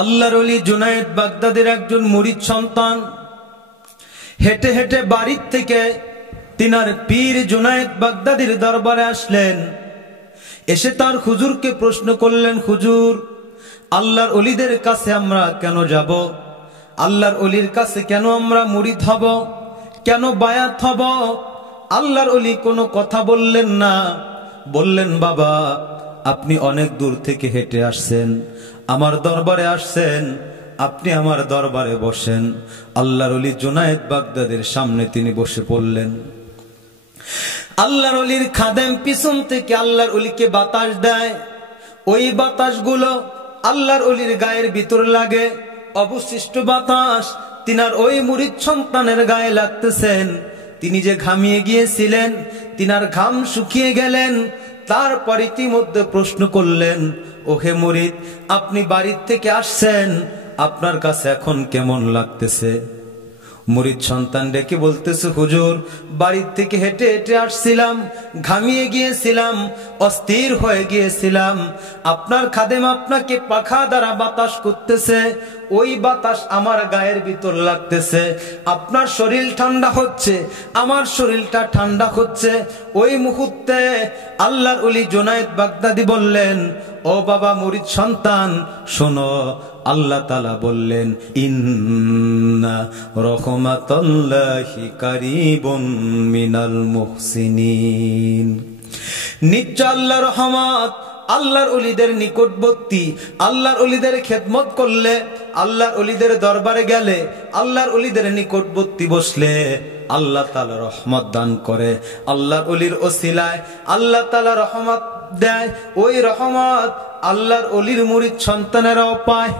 আল্লাহর ওলি জুনায়েদ বাগদাদের একজন মুরিদ সন্তান হেঁটে হেঁটে বাড়ির থেকে তিনার পীর জুনায়েদ বাগদাদির দরবারে আসলেন। এসে তার হুজুরকে প্রশ্ন করলেন, হুজুর, আল্লাহর ওলিদের কাছে আমরা কেন যাব? আল্লাহর ওলির কাছে কেন আমরা মুরিদ হব? কেন বায়াত হব? আল্লাহর ওলি কোনো কথা বললেন না। বললেন, বাবা, আপনি অনেক দূর থেকে হেঁটে আসছেন, আমার দরবারে আসছেন, আপনি আমার দরবারে বসেন। আল্লাহর ওলি জুনায়েদ বাগদাদের সামনে তিনি বসে পড়লেন। আল্লাহর ওলির খাদেম পিছন থেকে আল্লাহর ওলিকে বাতাস দেয়। ওই বাতাসগুলো আল্লাহর ওলির গায়ের ভিতর লাগে। অবশিষ্ট বাতাস তিনার ওই মুরিদ সন্তানের গায়ে লাগতেছেন। তিনি যে ঘামিয়ে গিয়েছিলেন, তিনার ঘাম শুকিয়ে গেলেন। তারপর ইতিমধ্যে প্রশ্ন করলেন, ওহে মুরিদ, আপনি বাড়ির থেকে আসছেন, আপনার কাছে এখন কেমন লাগতেছে? মুরিদ সন্তান ডেকে বলতেছে, হুজুর, বাড়ির থেকে হেঁটে হেঁটে আসছিলাম, ঘামিয়ে গিয়েছিলাম, অস্থির হয়ে গিয়েছিলাম। আপনার খাদেম আপনাকে পাখা দ্বারা বাতাস করতেছে, ওই বাতাস আমার গায়ের ভিতর লাগতেছে। আপনার শরীর ঠান্ডা হচ্ছে, আমার শরীরটা ঠান্ডা হচ্ছে। ওই মুহূর্তে আল্লাহর ওলি জুনায়েদ বাগদাদি বললেন, ও বাবা মুরিদ সন্তান, শোনো, আল্লাহ তাআলা বললেন, ইন্না রাহমাতাল্লাহি কারীবুন মিনাল মুহসিনিন। নিশ্চয় আল্লাহর রহমত আল্লাহর ওলিদের নিকটবর্তী। আল্লাহর ওলিদের খেদমত করলে, আল্লাহর ওলিদের দরবারে গেলে, আল্লাহর ওলিদের নিকটবর্তী বসলে আল্লাহ তাআলা রহমত দান করে। আল্লাহর ওলির ওসিলায় আল্লাহ তাআলা রহমত দেয়। ওই রহমত আল্লাহর ওলির মুরিদ সন্তানেরাও পায়।